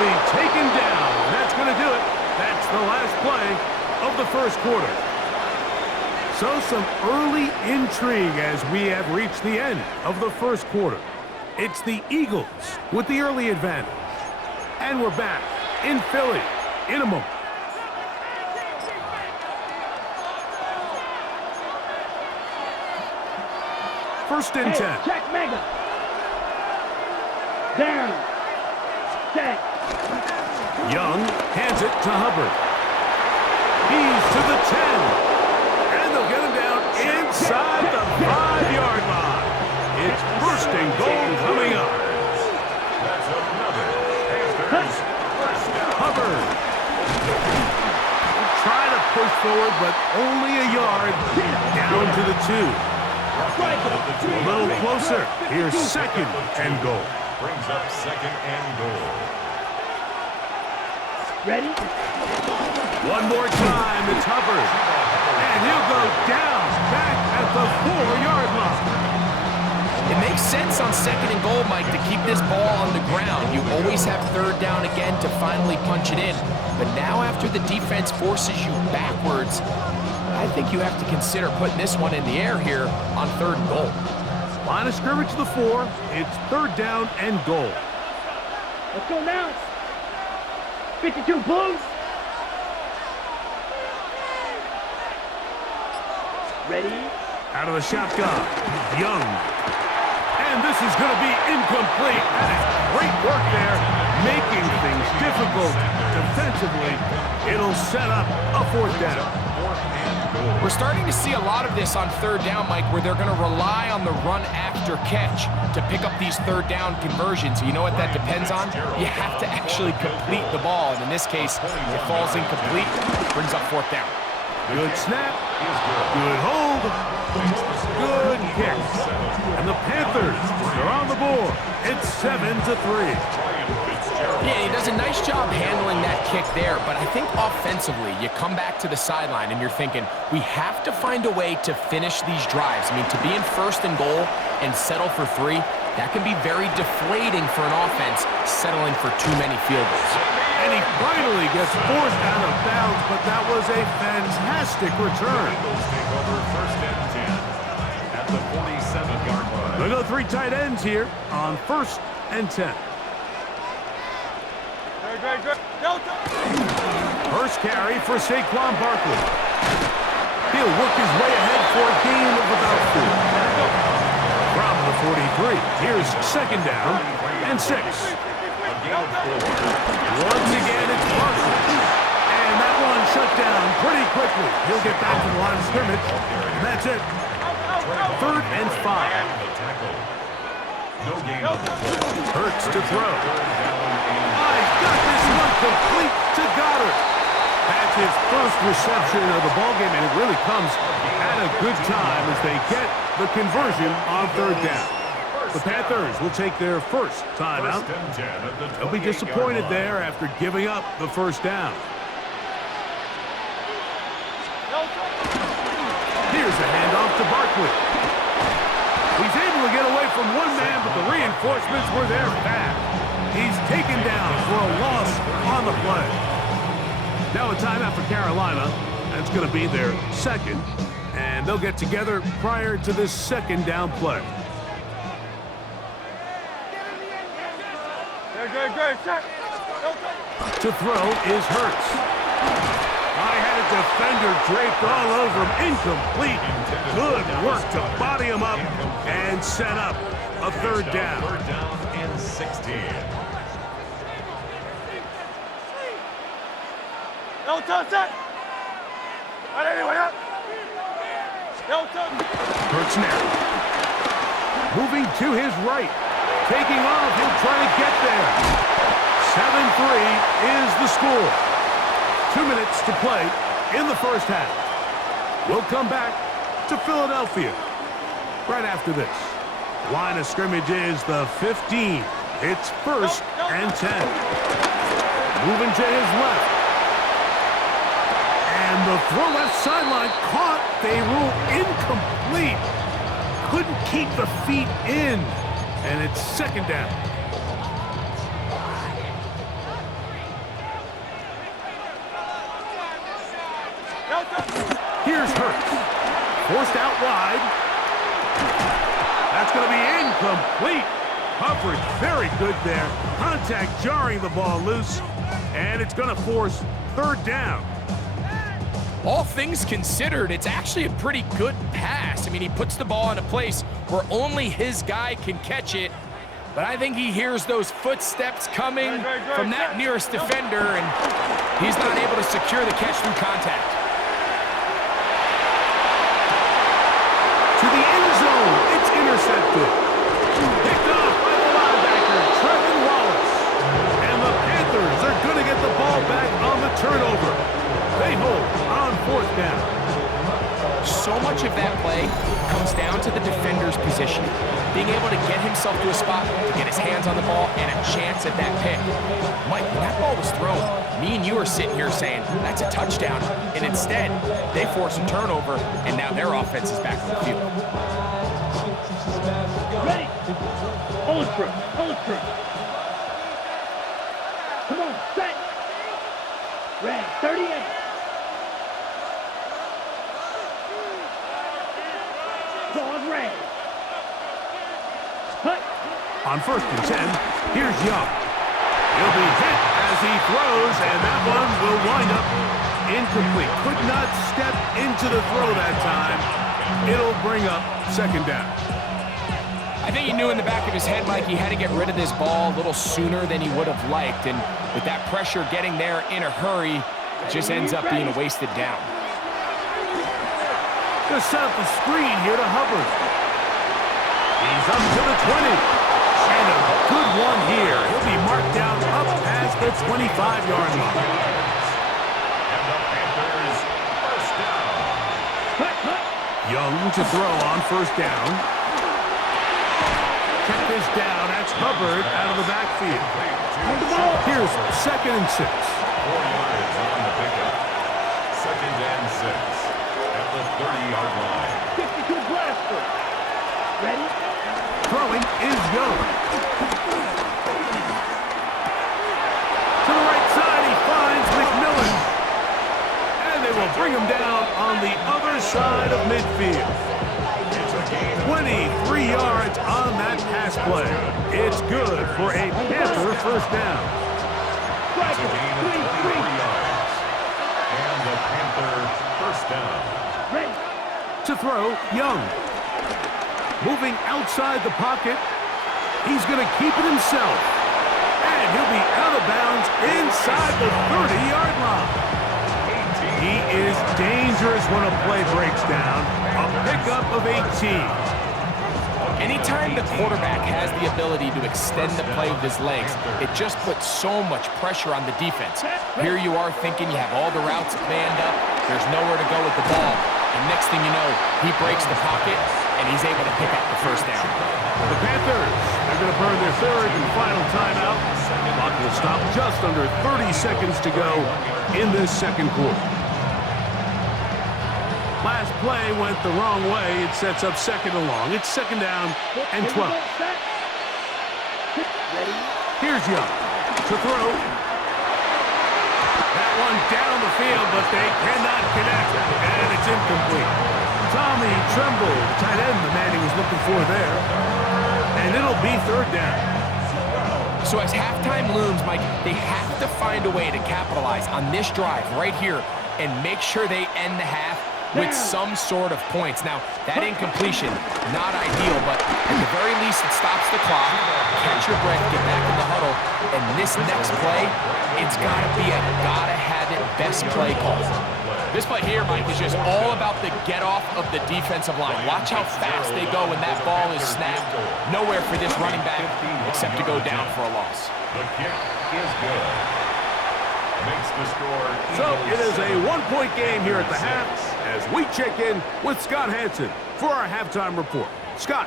be taken down. That's going to do it. That's the last play of the first quarter. So some early intrigue as we have reached the end of the first quarter. It's the Eagles with the early advantage. And we're back in Philly in a moment. First and 10. Check mega. Down. Set. Young hands it to Hubbard. He's to the 10. And they'll get him down inside the 5-yard line. It's first and goal coming up. That's another Panthers first down. Hubbard. Trying to push forward, but only a yard down to the 2. A little closer. Here's second and goal. Brings up second and goal. Ready? One more time, it's Hubbard. And he'll go down back at the 4-yard line. It makes sense on second and goal, Mike, to keep this ball on the ground. You always have third down again to finally punch it in. But now after the defense forces you backwards, I think you have to consider putting this one in the air here on third and goal. Line of scrimmage to the 4. It's third down and goal. Let's go now. 52 Blues. Ready? Out of the shotgun, Young. And this is going to be incomplete. That is great work there, making things difficult defensively. It'll set up a fourth down. We're starting to see a lot of this on third down, Mike, where they're going to rely on the run after catch to pick up these third down conversions. You know what that depends on? You have to actually complete the ball. And in this case, it falls incomplete, brings up fourth down. Good snap, good hold, good kick. And the Panthers are on the board. It's 7-3. Yeah, he does a nice job handling that kick there, but I think offensively, you come back to the sideline and you're thinking, we have to find a way to finish these drives. I mean, to be in first and goal and settle for 3, that can be very deflating for an offense settling for too many field goals. And he finally gets forced out of bounds, but that was a fantastic return. Eagles take over first and 10 at the 47-yard line. They'll go 3 tight ends here on first and 10. First carry for Saquon Barkley. He'll work his way ahead for a gain of about 4. From the 43, here's second down and 6. Once again, it's Barkley. And that one shut down pretty quickly. He'll get back to the line of scrimmage. And that's it. Third and 5. No gain on the play. Hurts to throw. He's got this one complete to Goddard. That's his first reception of the ballgame, and it really comes at a good time as they get the conversion on third down. The Panthers will take their first timeout. They'll be disappointed there after giving up the first down. Here's a handoff to Barkley. He's able to get away from one man, but the reinforcements were there fast. He's taken down for a loss on the play. Now a timeout for Carolina. That's going to be their second. And they'll get together prior to this second down play. To throw is Hurts. I had a defender draped all over him. Incomplete. Good work to body him up and set up a third down. Third down and 16. Hurts now. Moving to his right. Taking off. He'll try to get there. 7-3 is the score. 2 minutes to play in the first half. We'll come back to Philadelphia right after this. Line of scrimmage is the 15. It's first and 10. Moving to his left. And the throw left sideline caught. They rule incomplete. Couldn't keep the feet in. And it's second down. Here's Hurts. Forced out wide. That's going to be incomplete. Coverage very good there. Contact jarring the ball loose. And it's going to force third down. All things considered, it's actually a pretty good pass. I mean, he puts the ball in a place where only his guy can catch it. But I think he hears those footsteps coming from that nearest defender, and he's not able to secure the catch through contact. To the end zone, it's intercepted. Picked off by the linebacker, Trevin Wallace. And the Panthers are going to get the ball back on the turnover. They hold on fourth down. So much of that play comes down to the defender's positioning, being able to get himself to a spot, to get his hands on the ball, and a chance at that pick. Mike, when that ball was thrown, me and you are sitting here saying, that's a touchdown, and instead, they force a turnover, and now their offense is back on the field. Ready. Hold true. Hold true. Come on, set. Ready. 38. Ball's ready. Cut. On 1st and 10, here's Young. He'll be hit as he throws, and that one will wind up incomplete. Could not step into the throw that time. It'll bring up second down. I think he knew in the back of his head, Mike, he had to get rid of this ball a little sooner than he would have liked. And with that pressure getting there in a hurry, it just ends up being a wasted down. Gonna set up the screen here to Hubbard. He's up to the 20. And a good one here. He'll be marked down up past the 25-yard line. And the Panthers first down. Cut. Young to throw on first down. Check this down. That's Hubbard out of the backfield. Here's 2nd and 6. 4 yards on the pickup. 2nd and 6 at the 30-yard line. 52 blaster. Ready? Throwing is Young. To the right side, he finds McMillan. And they will bring him down on the other side of midfield. 23 yards on that pass play. It's good for a Panther first down. It's a gain of 23 yards. And the Panther first down. Ready. To throw, Young. Moving outside the pocket. He's going to keep it himself. And he'll be out of bounds inside the 30-yard line. He is dangerous when a play breaks down. A pickup of 18. Anytime the quarterback has the ability to extend the play with his legs, it just puts so much pressure on the defense. Here you are thinking you have all the routes manned up, there's nowhere to go with the ball, and next thing you know, he breaks the pocket, and he's able to pick up the first down. The Panthers, they're going to burn their third and final timeout. Clock will stop just under 30 seconds to go in this second quarter. Last play went the wrong way. It sets up second and long. It's 2nd down and 12. Here's Young to throw. That one down the field, but they cannot connect. And it's incomplete. Tommy Tremble, the tight end, the man he was looking for there. And it'll be 3rd down. So as halftime looms, Mike, they have to find a way to capitalize on this drive right here and make sure they end the half with some sort of points. Now, that incompletion, not ideal, but at the very least, it stops the clock. Catch your breath, get back in the huddle, and this next play, it's got to be a gotta-have-it best play call. This play here, Mike, is just all about the get-off of the defensive line. Watch how fast they go when that ball is snapped. Nowhere for this running back except to go down for a loss. The kick is good. Makes the score. So it is a one-point game here at the half as we check in with Scott Hanson for our halftime report. Scott.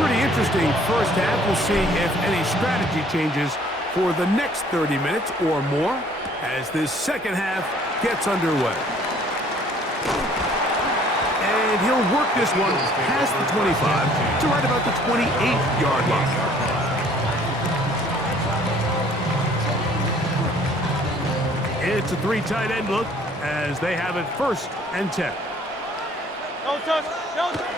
Pretty interesting first half. We'll see if any strategy changes for the next 30 minutes or more as this second half gets underway. And he'll work this one past the 25 to right about the 28-yard line. It's a 3 tight end look as they have it 1st and 10. No touch. No touch.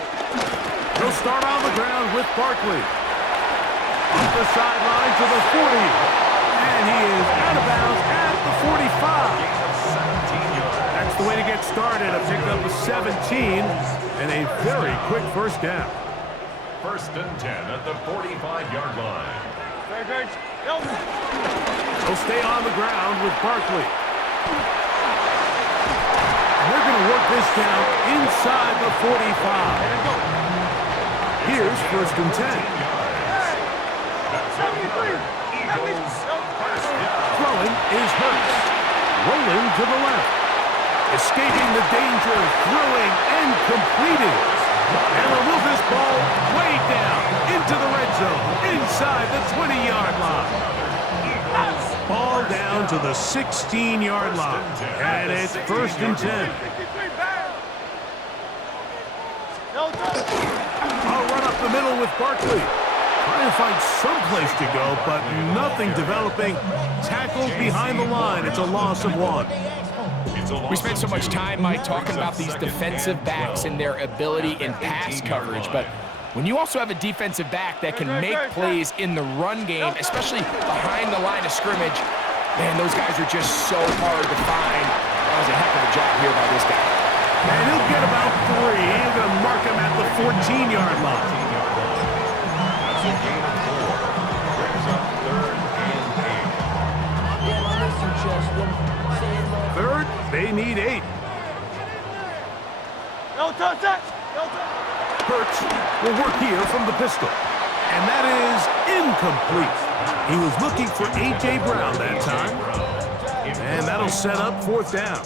They'll start on the ground with Barkley. Off the sideline to the 40. And he is out of bounds at the 45. That's the way to get started. A pickup of 17 and a very quick 1st down. 1st and 10 at the 45-yard line. They'll stay on the ground with Barkley. And they're going to work this down inside the 45. Here's 1st and 10. Throwing is Hurts. Rolling to the left. Escaping the danger, throwing and completing. And they'll move this ball way down into the red zone, inside the 20-yard line. Ball down to the 16-yard line. And it's 1st and 10. I'll run up the middle with Barkley. Trying to find some place to go, but nothing developing. Tackled behind the line. It's a loss of 1. We spent so much time, Mike, talking about these defensive backs and their ability in pass coverage, but when you also have a defensive back that can make plays in the run game, especially behind the line of scrimmage, man, those guys are just so hard to find. That was a heck of a job here by this guy. And he'll get about 3. He's going to mark him at the 14-yard line. That's a gain of 4. Brings up 3rd and 8. 3rd, they need 8. No touch. No touch. Hurts will work here from the pistol. And that is incomplete. He was looking for A.J. Brown that time. And that'll set up 4th down.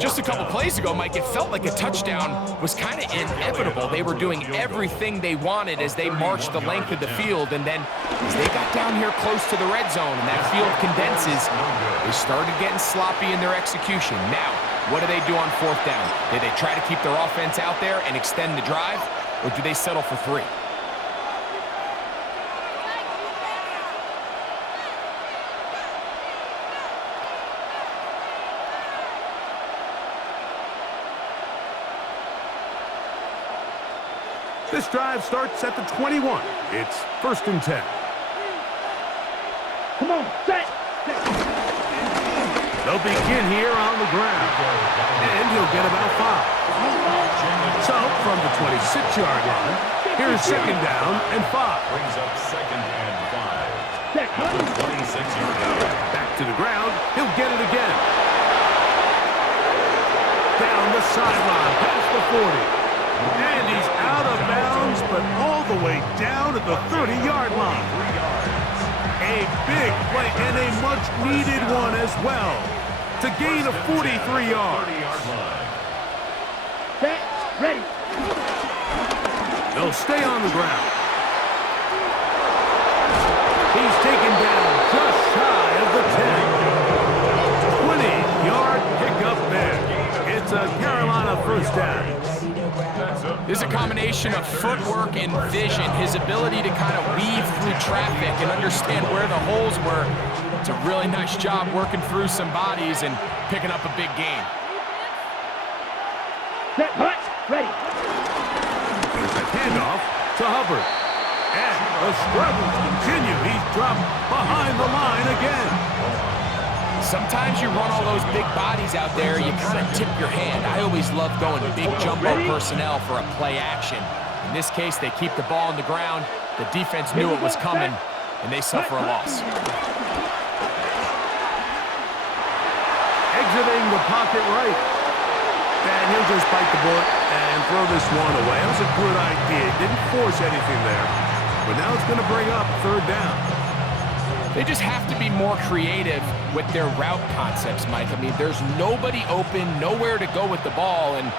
Just a couple plays ago, Mike, it felt like a touchdown was kind of inevitable. They were doing everything they wanted as they marched the length of the field, and then as they got down here close to the red zone and that field condenses, they started getting sloppy in their execution. Now, what do they do on 4th down? Do they try to keep their offense out there and extend the drive, or do they settle for 3? This drive starts at the 21. It's 1st and 10. Come on, set. They'll begin here on the ground. And he'll get about 5. So, from the 26-yard line, here's 2nd down and 5. Brings up 2nd and 5. At the 26-yard line. Back to the ground. He'll get it again. Down the sideline, past the 40. And he's out of bounds, but all the way down at the 30-yard line. A big play and a much-needed one as well to gain a 43 yards. Set. Ready. They'll stay on the ground. He's taken down just shy of the 10. 20-yard pickup there. It's a Carolina 1st down. There's a combination of footwork and vision, his ability to kind of weave through traffic and understand where the holes were. It's a really nice job working through some bodies and picking up a big gain. Set. Hut. Ready. There's a handoff to Hubbard. And the struggles continue. He's dropped behind the line again. Sometimes you run all those big bodies out there, you kind of tip your hand. I always love going big jumbo personnel for a play action. In this case, they keep the ball on the ground. The defense knew it was coming, and they suffer a loss. Exiting the pocket right. And he'll just bite the bullet and throw this one away. That was a good idea. Didn't force anything there. But now it's going to bring up 3rd down. They just have to be more creative with their route concepts, Mike. I mean, there's nobody open, nowhere to go with the ball, and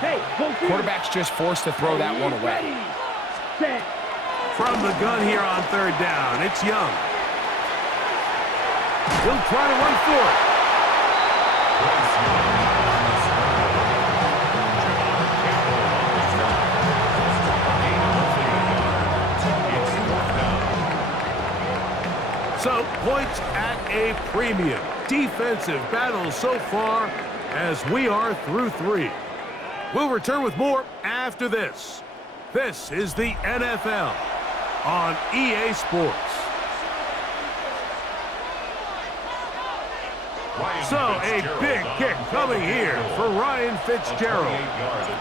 quarterback's just forced to throw that one away. Set. From the gun here on 3rd down, it's Young. He'll try to run for it. So, points at a premium. defensive battle so far as we are through 3. We'll return with more after this. This is the NFL on EA Sports. So a big kick coming here for Ryan Fitzgerald.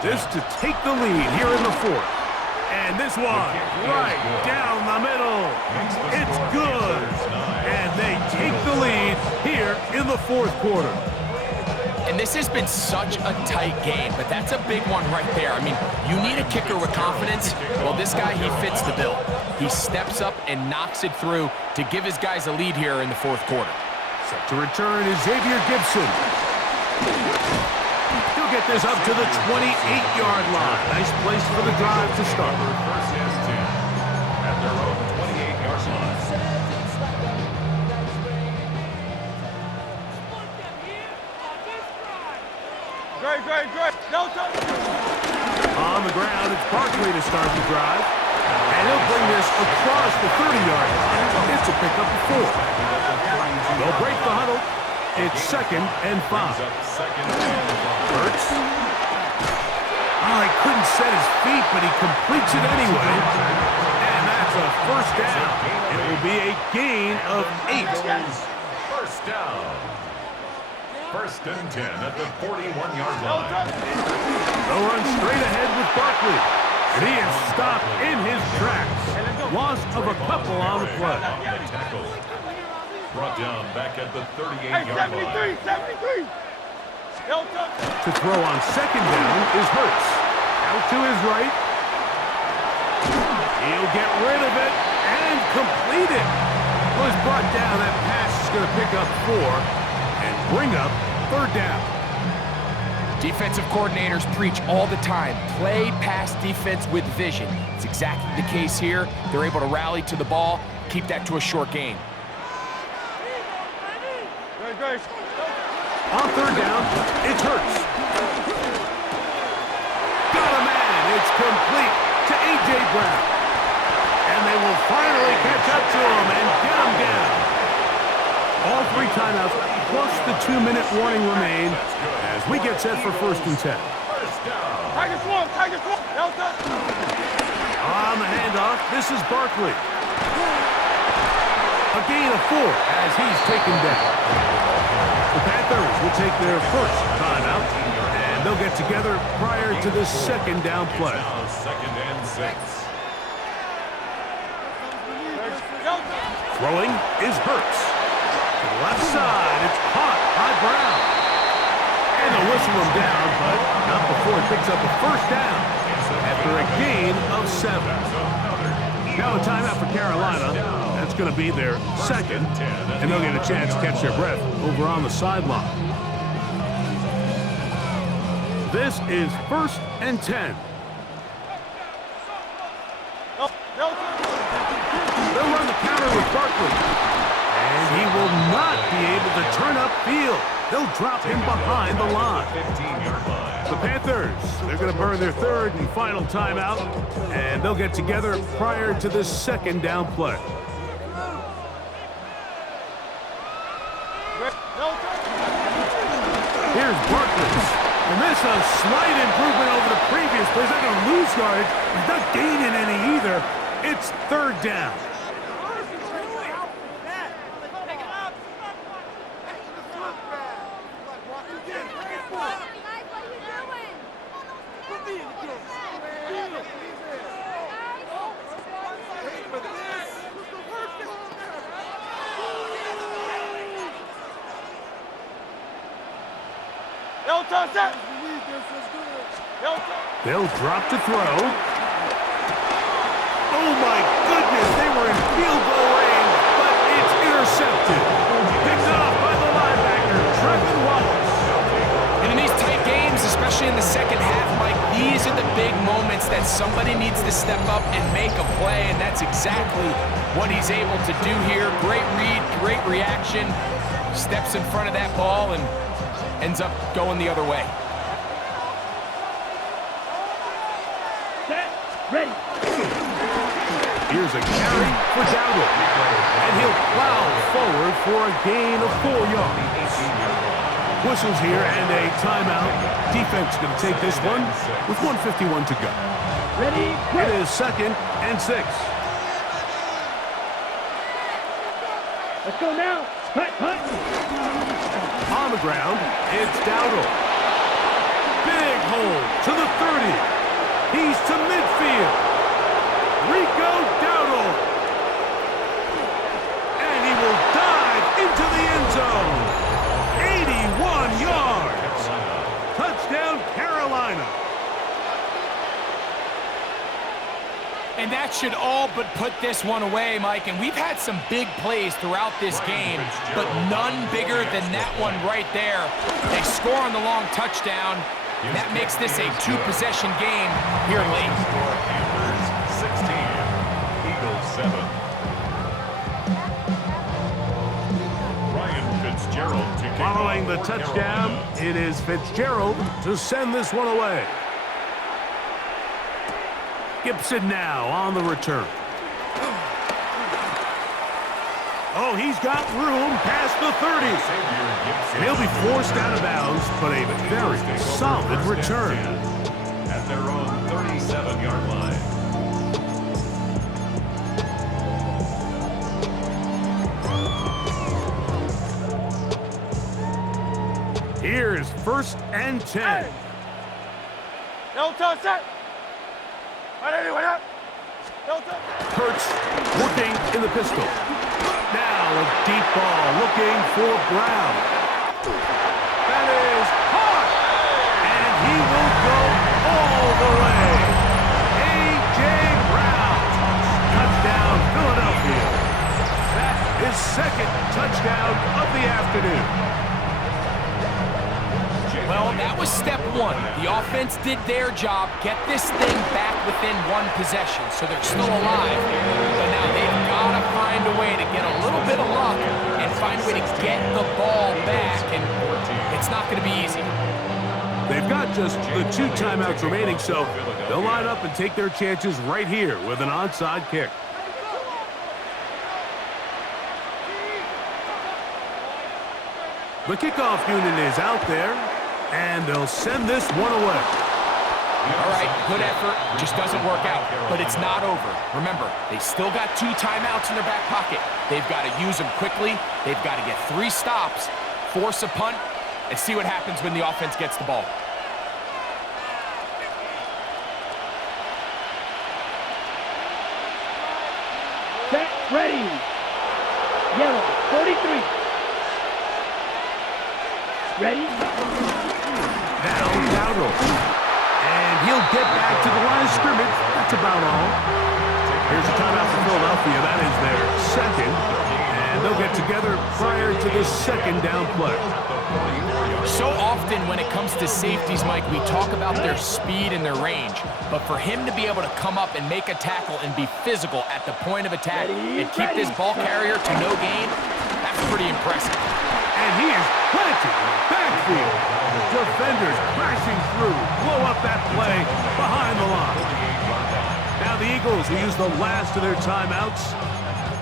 This to take the lead here in the 4th. And this one right down the middle. It's good. And they take the lead here in the 4th quarter. And this has been such a tight game, but that's a big one right there. I mean, you need a kicker with confidence. Well, this guy, he fits the bill. He steps up and knocks it through to give his guys a lead here in the 4th quarter. Set to return is Xavier Gibson. He'll get this up to the 28-yard line. Nice place for the drive to start. First and 10 at their own 28-yard line. Great. No touch. On the ground, it's Barkley to start the drive. And he'll bring this across the 30-yard line. It's a pickup of 4. They'll break the huddle. It's 2nd and 5. Hurts. Oh, he couldn't set his feet, but he completes it anyway. And that's a first down. It will be a gain of 8. First down. First and 10 at the 41-yard line. They'll run straight ahead with Barkley. And he is stopped in his tracks. Loss of a couple on the play. Brought down back at the 38-yard line. 73. To throw on 2nd down is Hurts. Out to his right. He'll get rid of it and complete it. Was brought down. That pass is going to pick up 4 and bring up 3rd down. Defensive coordinators preach all the time, play pass defense with vision. It's exactly the case here. They're able to rally to the ball, keep that to a short game. On 3rd down, it's Hurts. Got a man. It's complete to A.J. Brown. And they will finally catch up to him and get him down. All 3 timeouts plus the 2-minute warning remain as we get set for 1st and 10. Tigers one. No touch. On the handoff, this is Barkley. A gain of 4 as he's taken down. The Panthers will take their first timeout, and they'll get together prior to this 2nd down play. Now 2nd and 6. Throwing is Hurts. To the left side, it's caught by Brown. And they'll whistle him down, but not before it picks up a first down after a gain of 7. Now a timeout for Carolina. That's going to be their 2nd, and they'll get a chance to catch their breath over on the sideline. This is 1st and 10. They'll run the counter with Barkley. And he will not be able to turn upfield. They'll drop him behind the line. 15-yard line. The Panthers, they're going to burn their 3rd and final timeout, and they'll get together prior to this 2nd down play. Here's Barkley. And this is a slight improvement over the previous play. He's not going to lose yardage. He's not gaining any either. It's 3rd down. They'll drop to throw. Oh my goodness, they were in field goal range, but it's intercepted. Picked off by the linebacker, Trevin Wallace. And in these tight games, especially in the 2nd half, Mike, these are the big moments that somebody needs to step up and make a play, and that's exactly what he's able to do here. Great read, great reaction. Steps in front of that ball and ends up going the other way. Set. Ready. Here's a carry for Dowdle. And he'll plow forward for a gain of 4 yards. Whistles here and a timeout. Defense going to take this one with 1:51 to go. Ready? It is 2nd and 6. Let's go now. Hunt, hunt. On the ground, it's Dowdle. Big hole to the 30. He's to midfield. Rico Dowdle. And he will dive into the end zone. 81 yards. Touchdown, Carolina. And that should all but put this one away, Mike. And we've had some big plays throughout this game, but none bigger than that one right there. They score on the long touchdown. That makes this a 2-possession game here late. Panthers 16, Eagles 7. Ryan Fitzgerald to kick Following the off for touchdown, Carolina. it is Fitzgerald to send this one away. Gibson now on the return. Oh, he's got room past the 30. And he'll be forced out of bounds, but a very solid return. At their own 37-yard line. Here's 1st and 10. No touch that. Hurts looking in the pistol. Now a deep ball looking for Brown. That is caught. And he will go all the way. A.J. Brown. Touchdown, Philadelphia. That is 2nd touchdown of the afternoon. Well, that was step 1. The offense did their job, get this thing back within 1 possession, so they're still alive. But now they've got to find a way to get a little bit of luck and find a way to get the ball back, and it's not going to be easy. They've got just the 2 timeouts remaining, so they'll line up and take their chances right here with an onside kick. The kickoff unit is out there, and they'll send this one away. All right, good effort, just doesn't work out, but it's not over. Remember, they still got 2 timeouts in their back pocket. They've got to use them quickly. They've got to get 3 stops, force a punt, and see what happens when the offense gets the ball. Set, ready. Yellow, 43. Ready? Now Dowdle. And he'll get back to the line of scrimmage. That's about all. Here's a timeout for Philadelphia. That is their 2nd. And they'll get together prior to the 2nd down play. So often when it comes to safeties, Mike, we talk about their speed and their range. But for him to be able to come up and make a tackle and be physical at the point of attack and keep this ball carrier to no gain, that's pretty impressive. And he is planted in the backfield. Defenders crashing through. Blow up that play behind the line. Now the Eagles will use the last of their timeouts.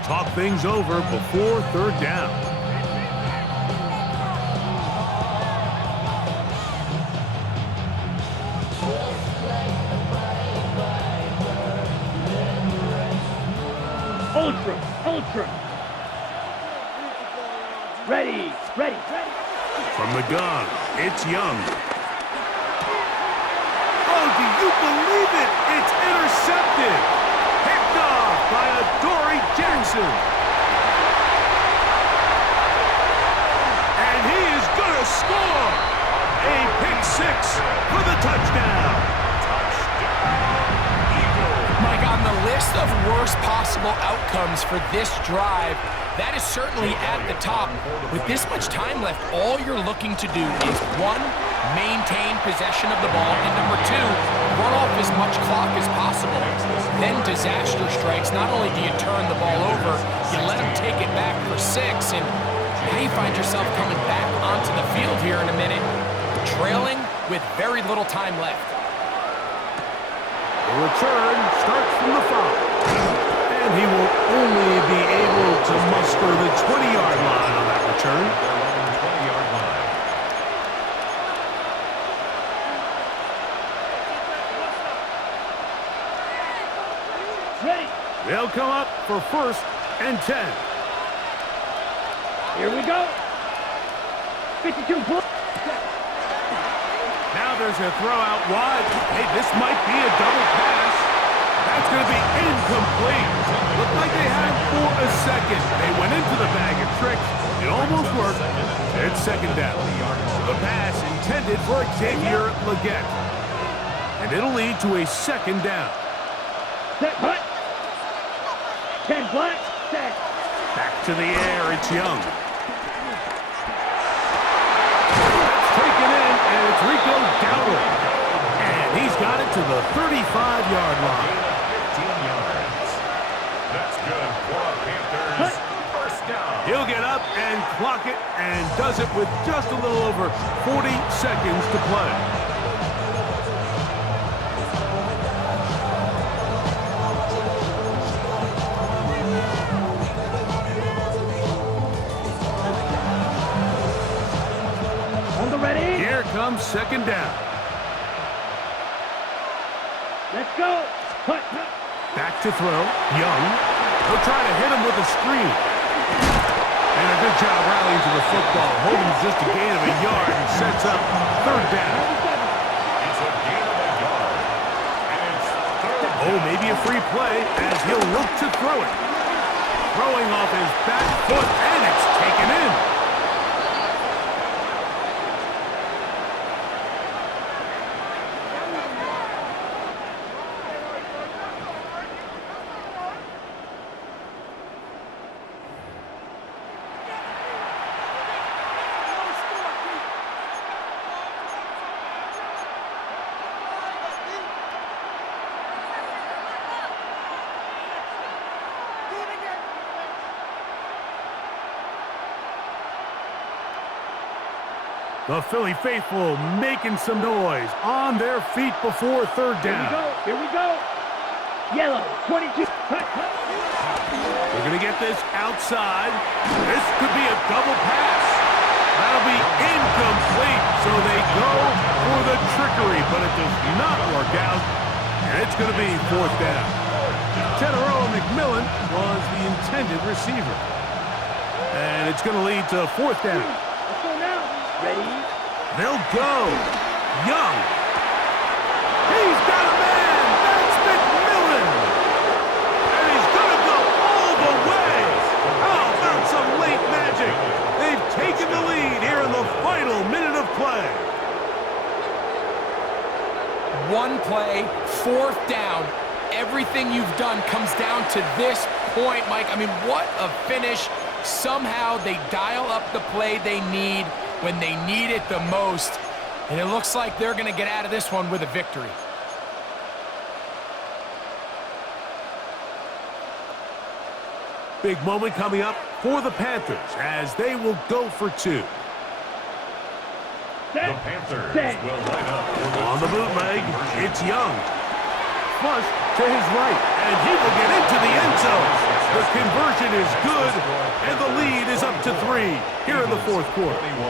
Talk things over before 3rd down. Ultra. Ready. From the gun, it's Young. Oh, do you believe it? It's intercepted. Picked off by Adoree Jackson. And he is going to score. A pick 6 for the touchdown. Mike, on the list of worst possible outcomes for this drive, that is certainly at the top. With this much time left, all you're looking to do is 1, maintain possession of the ball, and number 2, run off as much clock as possible. Then disaster strikes. Not only do you turn the ball over, you let them take it back for 6, and now you find yourself coming back onto the field here in a minute, trailing with very little time left. The return starts from the 5. And return. At their own 20-yard line. Ready. They'll come up for 1st and 10. Here we go. 52 points. Now there's a throw out wide. Hey, this might be a double pass. That's going to be incomplete. Looked like they had him for a second. They went into the bag of tricks. It almost worked. It's 2nd down. The pass intended for Xavier Legette. And it'll lead to a 2nd down. Set, punt. 10 flat, set. Back to the air, it's Young. That's taken in, and it's Rico Dowdle. And he's got it to the 35-yard line. 15 yards. That's good for a Panthers 1st down. He'll get up and clock it, and does it with just a little over 40 seconds to play. On the ready. Here comes 2nd down. Let's go. Punt, punt. Back to throw. Young. He'll try to hit him with a screen. And a good job rallying to the football. Holding just a gain of a yard and sets up 3rd down. It's a gain of a yard. And it's 3rd down. Oh, maybe a free play as he'll look to throw it. Throwing off his back foot, and it's taken in. The Philly faithful making some noise on their feet before 3rd down. Here we go. Yellow, 22. Punt, punt. They're going to get this outside. This could be a double pass. That'll be incomplete. So they go for the trickery, but it does not work out. And it's going to be 4th down. Teteroa McMillan was the intended receiver. And it's going to lead to 4th down. Let's go now. Ready. They'll go. Young. He's got a man. That's McMillan. And he's going to go all the way. How about some late magic? They've taken the lead here in the final minute of play. One play, 4th down. Everything you've done comes down to this point, Mike. I mean, what a finish. Somehow they dial up the play they need when they need it the most. And it looks like they're going to get out of this one with a victory. Big moment coming up for the Panthers as they will go for 2. The Panthers will line up for the On the bootleg, it's Young. Flush to his right, and he will get into the end zone. The conversion is good, and the lead is up to 3 here in the 4th quarter. 21.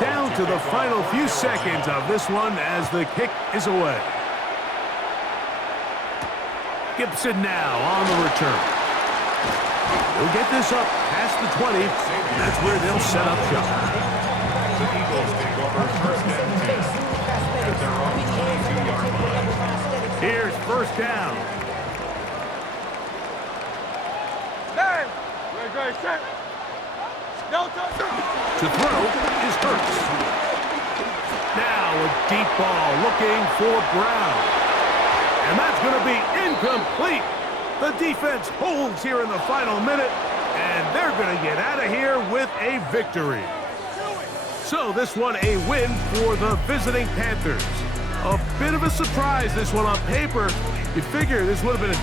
Down to the final few seconds of this one as the kick is away. Gibson now on the return. He'll get this up past the 20, and that's where they'll set up shop. The Eagles take over 1st and 10 at their own 22-yard line. Here's 1st down. To throw is Hurts. Now a deep ball looking for Brown. And that's going to be incomplete. The defense holds here in the final minute, and they're going to get out of here with a victory. So this one a win for the visiting Panthers. A bit of a surprise, this one on paper. You figure this would have been a